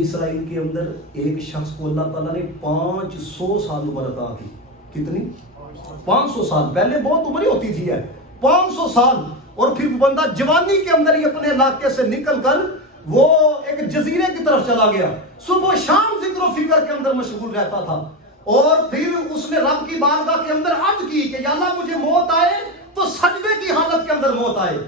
بنی اسرائیل کے اندر ایک شخص کو اللہ تعالیٰ نے 500 سال عمر عطا کی. کتنی؟ 500 سال. پہلے بہت عمر ہوتی تھی 500 سال. اور پھر بندہ جوانی کے اندر ہی اپنے علاقے سے نکل کر وہ ایک جزیرے کی طرف چلا گیا. صبح و شام ذکر و فکر کے اندر مشغول رہتا تھا. اور پھر اس نے رب کی بارگاہ کے اندر عرض کی کہ یا اللہ مجھے موت آئے تو سجدے کی حالت کے اندر موت آئے،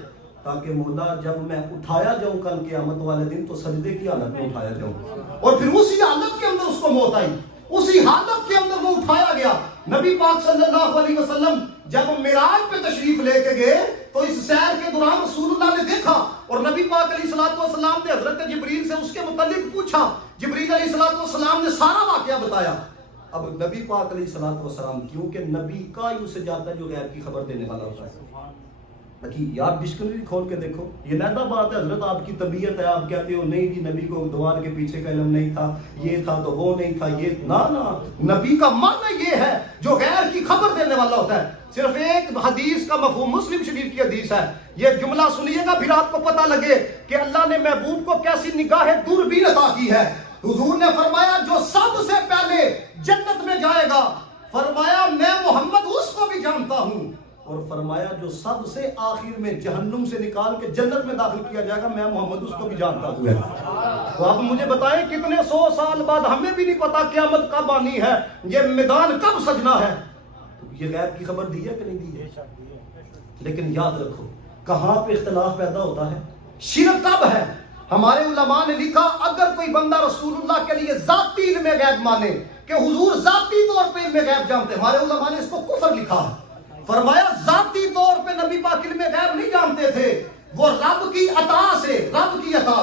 تاکہ مولا جب میں اٹھایا جاؤں کل قیامت والے دن تو سجدے کی حالت میں اٹھایا جاؤں. اور پھر اسی حالت کے اندر اس کو موت آئی، اسی حالت کے اندر وہ اٹھایا گیا. نبی پاک صلی اللہ علیہ وسلم جب معراج پہ تشریف لے کے گئے تو اس سیر کے دوران رسول اللہ نے دیکھا اور نبی پاک علیہ السلام نے حضرت جبریل سے اس کے متعلق پوچھا. جبریل علیہ السلام نے سارا واقعہ بتایا. اب نبی پاک علیہ السلام کیونکہ نبی کا ہی اسے جاتا ہے جو غیب کی خبر دینے والا ہوتا ہے. آپ ڈکشنری کھول کے دیکھو، یہ نہدہ بات ہے حضرت آپ کی طبیعت ہے، آپ کہتے ہو نہیں جی نبی کو دوار کے پیچھے کا علم نہیں تھا، یہ تھا تو وہ نہیں تھا، یہ نا نبی کا معنی یہ ہے جو غیر کی خبر دینے والا ہوتا ہے. صرف ایک حدیث کا مفہوم مسلم شریف کی حدیث ہے، یہ جملہ سنیے گا پھر آپ کو پتہ لگے کہ اللہ نے محبوب کو کیسی نگاہ دوربین عطا کی ہے. حضور نے فرمایا جو سب سے پہلے جنت میں جائے گا، فرمایا میں محمد اس کو بھی جانتا ہوں، اور فرمایا جو سب سے آخر میں جہنم سے نکال کے جنت میں داخل کیا جائے گا میں محمد اس کو بھی جانتا ہوں. تو آپ مجھے بتائیں کتنے 100 سال بعد ہمیں بھی نہیں پتا قیامت کب آنی ہے، یہ میدان کب سجنا ہے. یہ غیب کی خبر دی ہے کہ نہیں دی ہے؟ لیکن یاد رکھو کہاں پہ اختلاف پیدا ہوتا ہے، شرک کب ہے. ہمارے علماء نے لکھا اگر کوئی بندہ رسول اللہ کے لیے ذاتی علم غیب مانے کہ حضور ذاتی طور پہ علم غیب جانتے، ہمارے علماء نے اس کو کفر لکھا. فرمایا ذاتی طور پہ نبی پاک علم غیب نہیں جانتے تھے، وہ رب کی عطا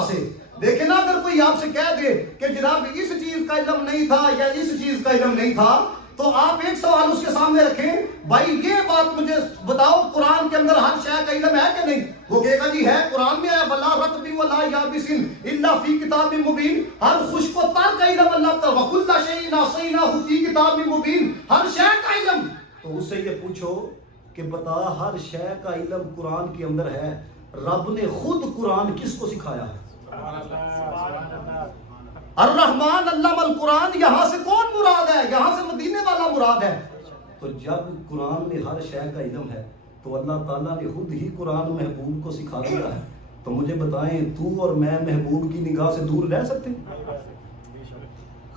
سے. دیکھیں نا اگر کوئی آپ سے کہہ دے کہ جناب اس چیز کا علم نہیں تھا یا اس چیز کا علم نہیں تھا، تو آپ ایک سوال اس کے سامنے رکھیں بھائی یہ بات مجھے بتاؤ قرآن کے اندر ہر شے کا علم ہے کہ نہیں؟ وہ کہے گا جی ہے، قرآن میں ہے وَلَا رَطْبٍ وَلَا يَابِسٍ إِلَّا فِي كِتَابٍ مُبِينٍ. ہر خشک و تر کا علم اللہ تعالیٰ وَكُلَّ شَيْءٍ أَحْصَيْنَاهُ فِي كِتَابٍ مُبِينٍ، ہر شے کا علم. تو اس سے یہ پوچھو کہ بتا ہر شے کا علم قرآن کے اندر ہے، رب نے خود قرآن کس کو سکھایا ہے؟ الرحمن علم القرآن، یہاں سے کون مراد ہے؟ یہاں سے مدینے والا مراد ہے. تو جب قرآن میں ہر شے کا علم ہے تو اللہ تعالیٰ نے خود ہی قرآن محبوب کو سکھا دیا ہے. تو مجھے بتائیں تو اور میں محبوب کی نگاہ سے دور رہ سکتے ہیں؟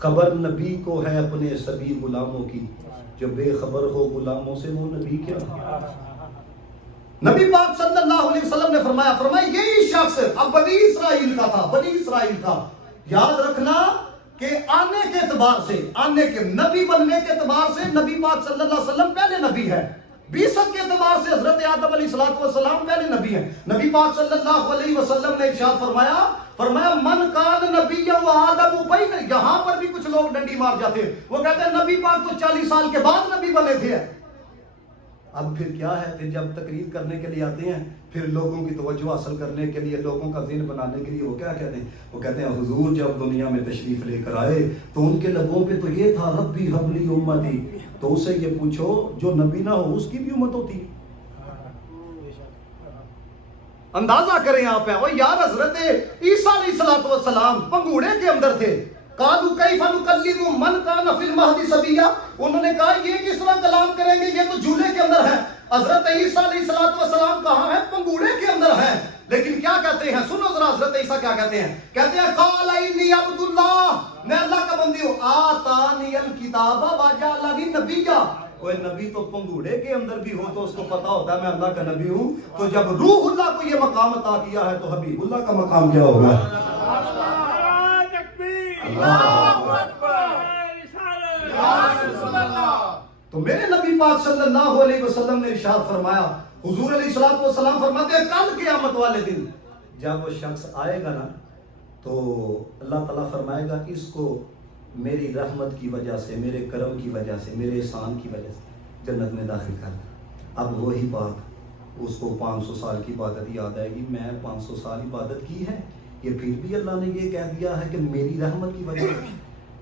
خبر نبی کو ہے اپنے سبھی غلاموں کی، جو بے خبر ہو غلاموں سے وہ نبی کیا. نبی پاک صلی اللہ علیہ وسلم نے فرمایا یہی شخص اب بنی اسرائیل کا. یاد رکھنا کہ آنے کے اعتبار سے، نبی بننے کے اعتبار سے نبی پاک صلی اللہ علیہ وسلم پہلے نبی ہے. بیست کے اعتبار سے حضرت آدم علیہ السلام پہلے نبی ہیں. نبی پاک صلی اللہ علیہ وسلم نے ارشاد فرمایا من کان نبی و آدم بین. یہاں پر بھی کچھ لوگ ڈنڈی مار جاتے ہیں، وہ کہتے ہیں نبی پاک تو 40 سال کے بعد نبی بنے تھے. اب پھر کیا ہے، پھر جب تقریر کرنے کے لیے آتے ہیں، پھر لوگوں کی توجہ حاصل کرنے کے لیے، لوگوں کا ذہن بنانے کے لیے وہ کیا کہتے ہیں؟ وہ کہتے ہیں حضور جب دنیا میں تشریف لے کر آئے تو ان کے لبوں پہ تو یہ تھا ربی حبلی امتی. تو اسے یہ پوچھو جو نبی نہ ہو اس کی بھی امت ہوتی. اندازہ کریں آپ ہیں. وہ یار حضرت عیسیٰ علیہ السلام پنگوڑے کے اندر تھے. قالوا کیف نکلم من کان فی المہد صبیا. انہوں نے کہا یہ کس طرح کلام کریں گے، یہ تو جھولے کے اندر ہے. حضرت عیسیٰ علیہ السلام کہاں ہے؟ پنگوڑے کے اندر ہے. لیکن کیا کہتے ہیں؟ سنو ذرا حضرت عیسیٰ کیا کہتے ہیں. کہتے ہیں قال انی عبد اللہ، میں اللہ کا بندی ہوں. آتانی الکتاب وجعلنی نبیا. وہ نبی تو پنگوڑے کے اندر بھی ہو تو اس کو پتا ہوتا ہے میں اللہ کا نبی ہوں. تو جب روح اللہ کو یہ مقام عطا کیا ہے تو حبیب اللہ کا مقام کیا ہوگا؟ تو میرے نبی پاک صلی اللہ علیہ وسلم نے ارشاد فرمایا، حضور علیہ السلام فرماتے ہیں کل قیامت والے دن جب وہ شخص آئے گا نا تو اللہ تعالیٰ فرمائے گا اس کو میری رحمت کی وجہ سے، میرے کرم کی وجہ سے، میرے احسان کی وجہ سے جنت میں داخل کر. اب وہی بات اس کو 500 سال کی عبادت یاد آئے گی. میں 500 سال عبادت کی ہے، یہ پھر بھی اللہ نے یہ کہہ دیا ہے کہ میری رحمت کی وجہ سے.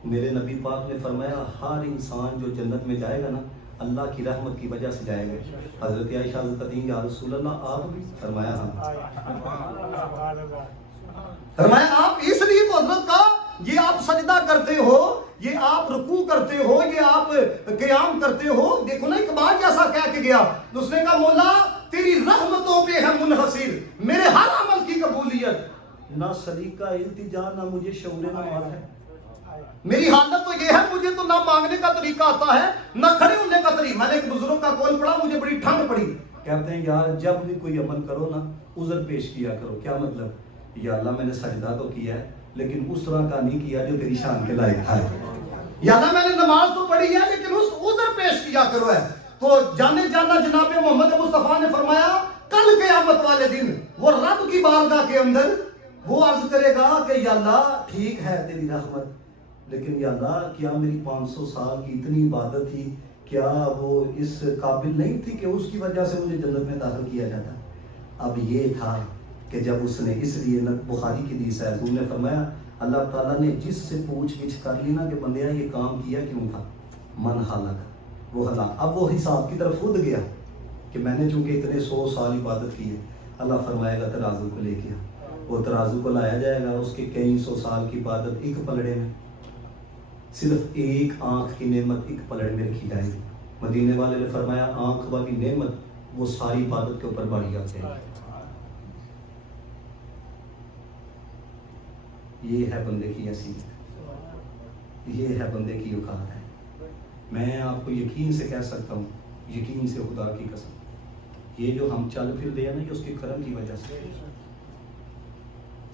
میرے نبی پاک نے فرمایا ہر انسان جو جنت میں جائے گا نا اللہ کی رحمت کی وجہ سے جائے گا. حضرت عائشہ کہتی ہیں یا رسول اللہ آپ بھی؟ فرمایا ہاں. فرمایا آپ اس لیے تو حضرت کا یہ آپ سجدہ کرتے ہو، یہ آپ رکوع کرتے ہو، یہ آپ قیام کرتے ہو، دیکھو نا اقبال جیسا کہہ کے گیا، اس نے کہا مولا تیری رحمتوں پہ ہے منحصر میرے ہر عمل کی قبولیت، نہ سلیقہ التجا نہ مجھے شعور نماز ہے، میری حالت تو یہ ہے مجھے تو نہ مانگنے کا طریقہ آتا ہے نہ کھڑے ہونے کا طریقہ. میں نے ایک بزرگ کا قول پڑھا، مجھے بڑی ٹھنڈ پڑی، کہتے ہیں یار جب بھی کوئی عمل کرو نا عذر پیش کیا کرو. کیا مطلب؟ یا اللہ میں نے سجدہ تو کیا ہے لیکن اس طرح کا نہیں کیا جو تیری شان کے لائق ہے. یا اللہ میں نے نماز تو پڑھی ہے لیکن اس عذر پیش کیا کرو ہے. تو جانے جانا جناب محمد مصطفیٰ نے فرمایا کل قیامت والے دن وہ رب کی بارگاہ کے اندر وہ عرض کرے گا کہ یا اللہ ٹھیک ہے تیری رحمت، لیکن یا اللہ کیا میری 500 سال کی اتنی عبادت تھی، کیا وہ اس قابل نہیں تھی کہ اس کی وجہ سے مجھے جنت میں داخل کیا جاتا؟ اب یہ تھا کہ جب اس نے، اس لیے بخاری کی حدیث ہے، حضور نے فرمایا اللہ تعالیٰ نے جس سے پوچھ گچھ کر لی نا کہ بندیا یہ کام کیا کیوں تھا، من ہلاک وہ ہلاک. اب وہ حساب کی طرف خود گیا کہ میں نے چونکہ اتنے 100 سال عبادت کی ہے. اللہ فرمائے گا ترازو کو لے کے، وہ ترازو کو لایا جائے گا، اس کے کئی 100 سال کی عبادت ایک پلڑے میں، صرف ایک آنکھ کی نعمت ایک پلڑ میں رکھی جائے گی. مدینے والے نے فرمایا آنکھ والی نعمت وہ ساری عبادت کے اوپر بڑھ جاتے ہیں. یہ ہے بندے کی حیثیت، یہ ہے بندے کی اوقات ہے. میں آپ کو یقین سے کہہ سکتا ہوں، یقین سے خدا کی قسم، یہ جو ہم چل پھر دے نا یہ اس کے کرم کی وجہ سے.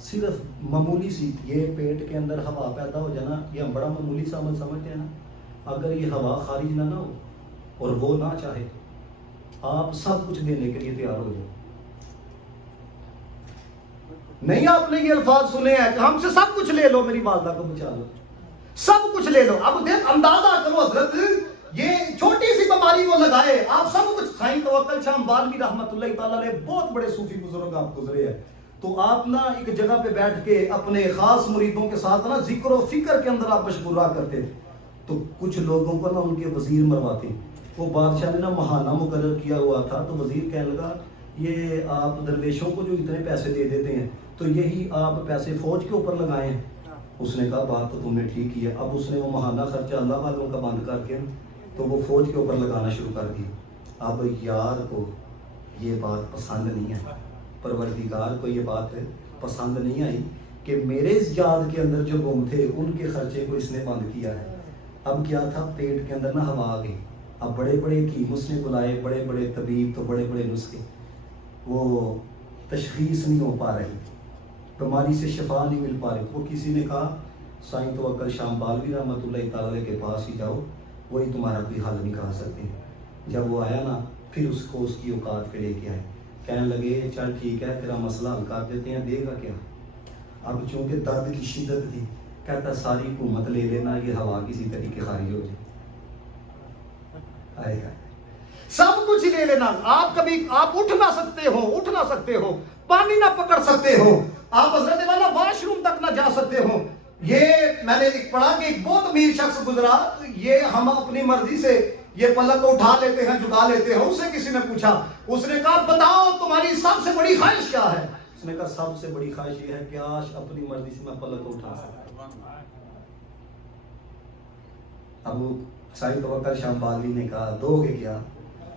صرف معمولی سی یہ پیٹ کے اندر ہوا پیدا ہو جانا، یہ ہم بڑا معمولی سا عمل سمجھتے ہیں نا. اگر یہ ہوا خارج نہ ہو اور وہ نہ چاہے، آپ سب کچھ دینے کے لیے تیار ہو جائیں. نہیں آپ نے یہ الفاظ سنے ہیں کہ ہم سے سب کچھ لے لو، میری والدہ کو بچا لو، سب کچھ لے لو. اب دیکھ اندازہ کرو حضرت، یہ چھوٹی سی بیماری وہ لگائے آپ سب کچھ. سائیں توکل شاہ بالوی رحمت اللہ تعالیٰ نے بہت بڑے صوفی بزرگ آپ گزرے ہیں. تو آپ نا ایک جگہ پہ بیٹھ کے اپنے خاص مریدوں کے ساتھ نا ذکر و فکر کے اندر آپ مشغول رہا کرتے تھے. تو کچھ لوگوں کو نا ان کے وزیر مرواتے، وہ بادشاہ نے نا ماہانہ مقرر کیا ہوا تھا. تو وزیر کہنے لگا یہ آپ درویشوں کو جو اتنے پیسے دے دیتے ہیں تو یہی آپ پیسے فوج کے اوپر لگائیں. اس نے کہا بات تو تم نے ٹھیک کی ہے. اب اس نے وہ ماہانہ خرچہ اللہ والوں کا بند کر کے تو وہ فوج کے اوپر لگانا شروع کر دیا. اب یار کو یہ بات پسند نہیں ہے، پروردگار کو یہ بات پسند نہیں آئی کہ میرے یاد کے اندر جو گم تھے ان کے خرچے کو اس نے بند کیا ہے. اب کیا تھا، پیٹ کے اندر نہ ہوا آ گئی. اب بڑے بڑے حکیم اس نے بلائے، بڑے بڑے طبیب، تو بڑے بڑے نسخے، وہ تشخیص نہیں ہو پا رہی، بیماری سے شفا نہیں مل پا رہی. وہ کسی نے کہا سائیں توکل شاہ بالوی رحمۃ اللہ تعالی کے پاس ہی جاؤ، وہی تمہارا کوئی حل نکال سکتے ہیں. جب وہ آیا نا پھر اس کو اس کی اوقات پہ لے کے آئے. کہنے لگے چل ٹھیک ہے تیرا مسئلہ حل کر دیتے ہیں، دے گا کیا؟ اب چونکہ درد کی شدت تھی، کہتا ساری حکومت لے لینا، یہ ہوا کسی طریقے خارج ہو جائے. آئے گا سب کچھ لے لینا. آپ کبھی آپ اٹھ نہ سکتے ہو، اٹھ نہ سکتے ہو، پانی نہ پکڑ سکتے ہو، آپ حضرت والا واش روم تک نہ جا سکتے ہو. یہ میں نے ایک پڑھا کہ ایک بہت امیر شخص گزرا، یہ ہم اپنی مرضی سے یہ پلک کو اٹھا لیتے ہیں، جھکا لیتے ہیں. اسے کسی نے پوچھا، اس نے کہا بتاؤ تمہاری سب سے بڑی خواہش کیا ہے؟ اس نے کہا سب سے بڑی خواہش یہ ہے کہ کاش اپنی مرضی سے میں پلک کو اٹھا سکتا. اب سائیں توکل شاہ بالوی نے کہا دو گے کیا؟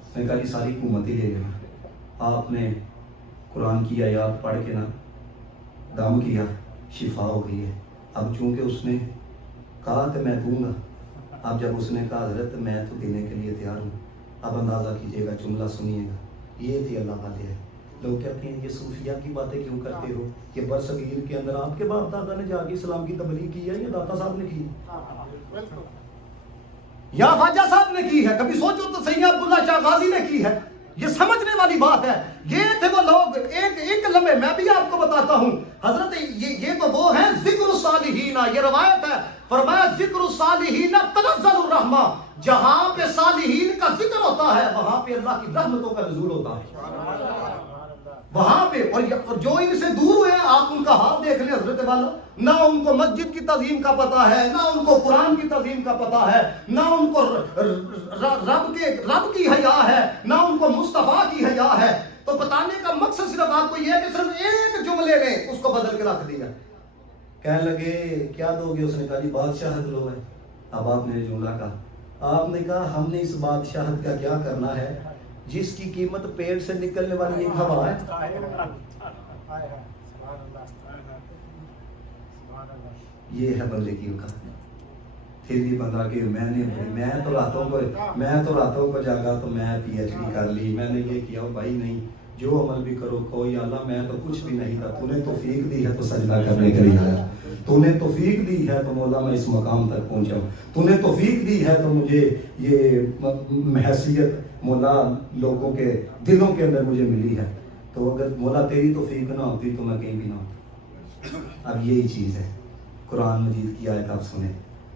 اس نے کہا یہ ساری حکومت ہی لے لینا. آپ نے قرآن کی آیات پڑھ کے نا دم کیا، شفا ہو گئی ہے. اب چونکہ اس نے کہا کہ میں دوں گا، اب جب اس نے کہا حضرت میں تو دینے کے لیے تیار ہوں، اب اندازہ کیجئے گا، جملہ سنیے گا. یہ تھی اللہ والے ہے. لوگ کہتے ہیں یہ صوفیہ کی باتیں کیوں کرتے ہو؟ یہ برصغیر کے اندر آپ کے باپ دادا نے جا کے اسلام کی تبلیغ کی ہے یا داتا صاحب نے کی ہے یا خواجہ صاحب نے کی ہے؟ کبھی سوچو تو سید عبداللہ شاہ غازی نے کی ہے. یہ سمجھنے والی بات ہے. یہ تھے وہ لوگ، ایک لمحے میں بھی آپ کو بتاتا ہوں حضرت، یہ تو وہ ہیں ذکر الصالحین. یہ روایت ہے، فرمایا ذکر الصالحین تنزل الرحمہ. جہاں پہ صالحین کا ذکر ہوتا ہے وہاں پہ اللہ کی رحمتوں کا نزول ہوتا ہے وہاں پہ. اور جو ان سے دور ہوئے ہیں آپ ان کا حال دیکھ لیں حضرت والا، نہ ان کو مسجد کی تعظیم کا پتہ ہے، نہ ان کو قرآن کی تعظیم کا پتہ ہے، نہ ان کو رب کی حیا ہے، نہ ان کو مصطفیٰ کی حیا ہے. تو بتانے کا مقصد صرف آپ کو یہ ہے کہ صرف ایک جملے نے اس کو بدل کے رکھ دیا. کہنے لگے کیا دو گے؟ اس نے کہا جی بادشاہت لو ہے. اب آپ نے جملہ کہا، آپ نے کہا ہم نے اس بادشاہت کا کیا کرنا ہے جس کی قیمت پیٹ سے نکلنے والی ایک ہوا ہے. یہ ہے بندے کی اوقات. پھر بھی بندہ کہ میں تو راتوں کو جاگا تو میں پی ایچ ڈی کر لی، میں نے یہ کیا. بھائی نہیں، جو عمل بھی کرو کہو یا اللہ میں تو کچھ بھی نہیں تھا، تو نے توفیق دی ہے تو سجدہ کرنے کے لیے آیا، تو نے توفیق دی ہے تو مولا میں اس مقام تک پہنچا ہوں، تو نے توفیق دی ہے تو مجھے یہ حیثیت مولا لوگوں کے دلوں کے اندر مجھے ملی ہے. تو اگر مولا تیری توفیق نہ ہوتی تو میں کہیں بھی نہ ہوتا. اب یہی چیز ہے. قرآن مجید کی آیت آپ سنیں،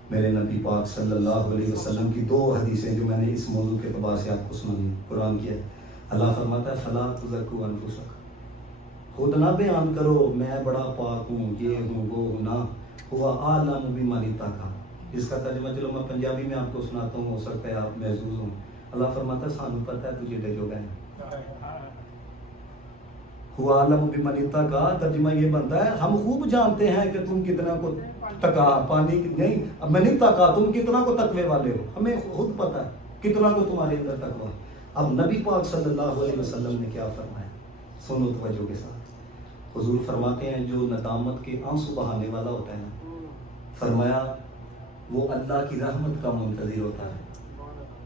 میرے نبی پاک صلی اللہ علیہ وسلم کی 2 حدیثیں جو میں نے اس موضوع کے اعتبار سے آپ کو سنانی. قرآن کی ہے، اللہ فرماتا ہے فلا تزکوا انفسکم، خود نہ بیان کرو میں بڑا پاک ہوں، یہ ہوں وہ ہوں، نہ ہوا اعلم بمن اتقی. اس کا ترجمہ چلو میں پنجابی میں آپ کو سناتا ہوں، ہو سکتا ہے آپ محظوظ ہوں. اللہ فرماتا ہے سانو پتہ ہے تجھے دے جو گئے. ہوا اعلم بمن اتقی ترجمہ یہ بنتا ہے ہم خوب جانتے ہیں کہ تم کتنا کو تقا پانی نہیں من اتقی، تم کتنا کو تقوی والے ہو، ہمیں خود پتہ ہے کتنا کو تمہارے اندر تقوی. اب نبی پاک صلی اللہ علیہ وسلم نے کیا فرمایا، سنو توجہ کے ساتھ. حضور فرماتے ہیں جو ندامت کے آنسو بہانے والا ہوتا ہے نا، فرمایا وہ اللہ کی رحمت کا منتظر ہوتا ہے.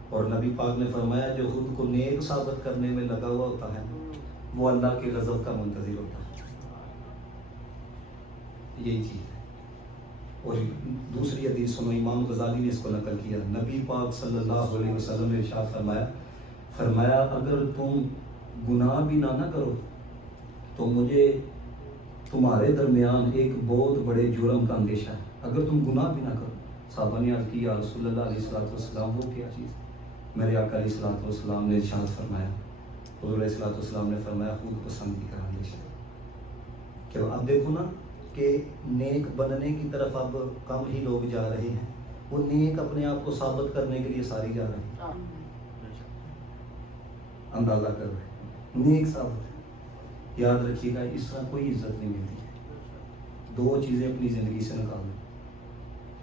اور نبی پاک نے فرمایا جو خود کو نیک ثابت کرنے میں لگا ہوا ہوتا ہے وہ اللہ کے غضب کا منتظر ہوتا ہے. یہی چیز ہے. اور دوسری حدیث سنو، امام غزالی نے اس کو نقل کیا. نبی پاک صلی اللہ علیہ وسلم نے ارشاد فرمایا اگر تم گناہ بھی نہ کرو تو مجھے تمہارے درمیان ایک بہت بڑے جرم کا اندیشہ ہے. اگر تم گناہ بھی نہ کرو. صحابہ نے عرض کی یا رسول اللہ علیہ السلام وہ کیا چیز؟ میرے آقا علیہ السلام نے ارشاد فرمایا، حضور علیہ السلام نے فرمایا خود پسندی کا اندیشہ. کہ اب دیکھو نا کہ نیک بننے کی طرف اب کم ہی لوگ جا رہے ہیں. وہ نیک اپنے آپ کو ثابت کرنے کے لیے ساری جا رہے ہیں. اندازہ کر رہے ہیں نیک ثابت. یاد رکھیے گا اس طرح کوئی عزت نہیں ملتی ہے. 2 چیزیں اپنی زندگی سے نکال دیں.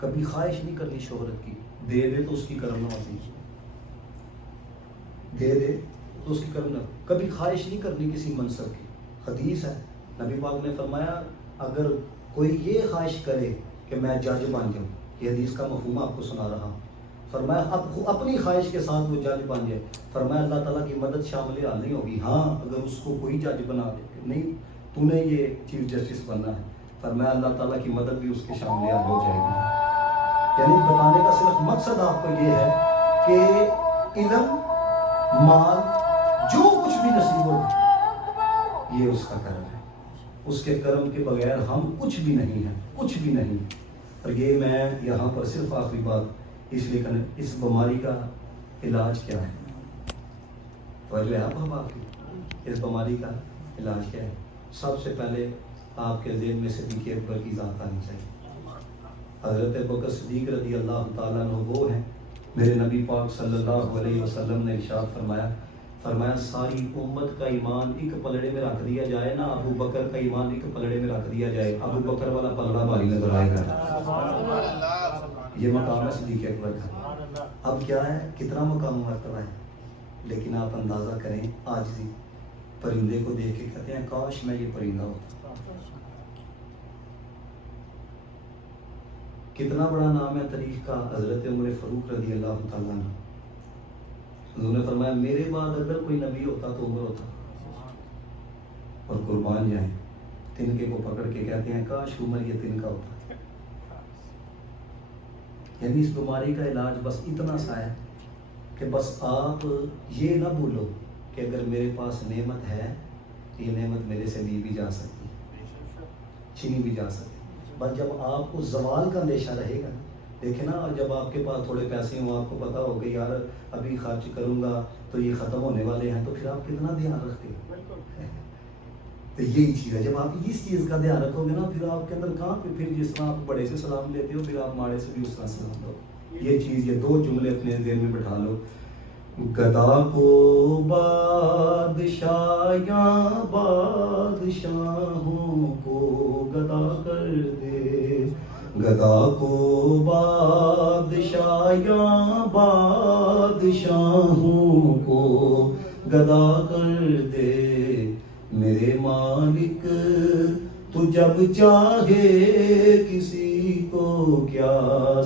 کبھی خواہش نہیں کرنی شہرت کی، دے دے تو اس کی کرم نوازی، دے دے تو اس کی کرم نوازی. کبھی خواہش نہیں کرنی کسی منصب کی. حدیث ہے نبی پاک نے فرمایا اگر کوئی یہ خواہش کرے کہ میں جج بن جاؤں، یہ حدیث کا مفہوم آپ کو سنا رہا ہوں. فرمایا اب اپنی خواہش کے ساتھ وہ جج بن جائے، فرمایا اللہ تعالیٰ کی مدد شامل حال نہیں ہوگی. ہاں اگر اس کو کوئی جج بنا دے کہ نہیں تو نے یہ چیف جسٹس بننا ہے، فرمایا اللہ تعالیٰ کی مدد بھی اس کے شامل حال ہو جائے گی. یعنی بتانے کا صرف مقصد آپ کو یہ ہے کہ علم مال جو کچھ بھی نصیب ہو یہ اس کا کرم ہے. اس کے کرم کے بغیر ہم کچھ بھی نہیں ہیں، کچھ بھی نہیں. اور یہ میں یہاں پر صرف آخری بات اس لیے کریں، اس بیماری کا علاج کیا ہے؟ توجہ ہے آپ کی اس بیماری کا علاج کیا ہے؟ سب سے پہلے آپ کے ذہن میں صدیق اکبر کی ذات آنی چاہیے. حضرت ابوبکر صدیق رضی اللہ تعالیٰ عنہ وہ ہیں میرے نبی پاک صلی اللہ علیہ وسلم نے ارشاد فرمایا ساری امت کا ایمان ایک پلڑے میں رکھ دیا جائے نا، ابو بکر کا ایمان ایک پلڑے میں رکھ دیا جائے، ابو بکر والا پلڑا بھاری نظر آئے گا. یہ مقام ہے صدیق اکبر کا. اب کیا ہے کتنا مقام مرتبہ ہے، لیکن آپ اندازہ کریں عاجزی. پرندے کو دیکھ کے کہتے ہیں کاش میں یہ پرندہ ہوتا. کتنا بڑا نام ہے تاریخ کا، حضرت عمر فاروق رضی اللہ تعالیٰ عنہ. انہوں نے فرمایا میرے بعد اگر کوئی نبی ہوتا تو عمر ہوتا. اور قربان جائیں تنکے کو پکڑ کے کہتے ہیں کاش عمر یہ تنکا ہوتا. یعنی اس بیماری کا علاج بس اتنا سا ہے کہ بس آپ یہ نہ بھولو کہ اگر میرے پاس نعمت ہے یہ نعمت میرے سے لی بھی جا سکتی، چھینی بھی جا سکتی. بس جب آپ کو زوال کا اندیشہ رہے گا، دیکھیں نا جب آپ کے پاس تھوڑے پیسے ہوں آپ کو پتا ہوگا یار ابھی خرچ کروں گا تو یہ ختم ہونے والے ہیں، تو پھر آپ کتنا دھیان رکھتے ہیں. تو یہی چیز ہے جب آپ اس چیز کا دھیان رکھو گے نا پھر آپ کے اندر کہاں پھر جس طرح آپ بڑے سے سلام دیتے ہو پھر آپ ماڑے سے بھی اس طرح سلام دو. یہ چیز یہ 2 جملے اپنے ذہن میں بٹھا لو. گدا کو بادشاہ بادشاہوں کو گدا کر دے، گدا کو بادشاہیاں بادشاہوں کو گدا کر دے میرے مالک، تو جب چاہے کسی کو کیا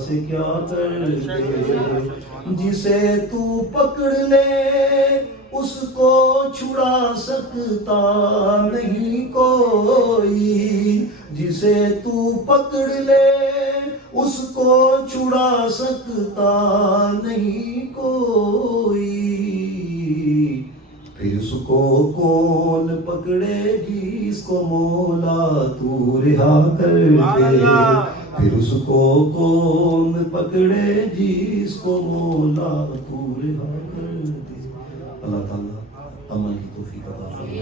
سے کیا کر دے، جسے تو پکڑ لے اس کو چھڑا سکتا نہیں کوئی، جسے تو پکڑ لے اس کو چھڑا سکتا نہیں کوئی، پھر اس کو کون پکڑے جس کو مولا تو رہا کر دے، پھر اس کو کون پکڑے جس کو مولا تو رہا کر دے۔ اللہ تعالیٰ عمل کی توفیق عطا فرمائے۔